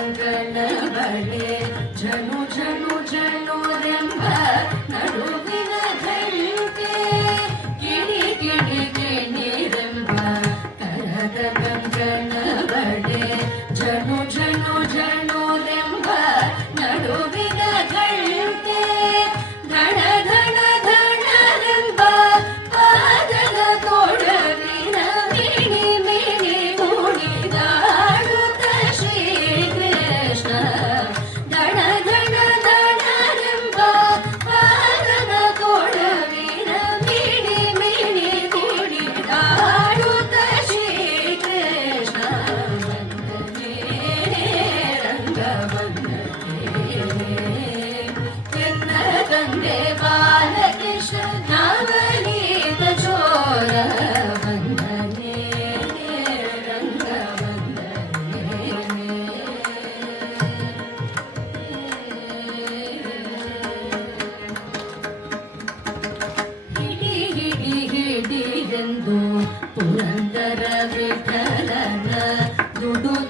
मंगल भले जनु जनु जय ಪುರಂದರ ವಿಠಲನ ದುಡುಕ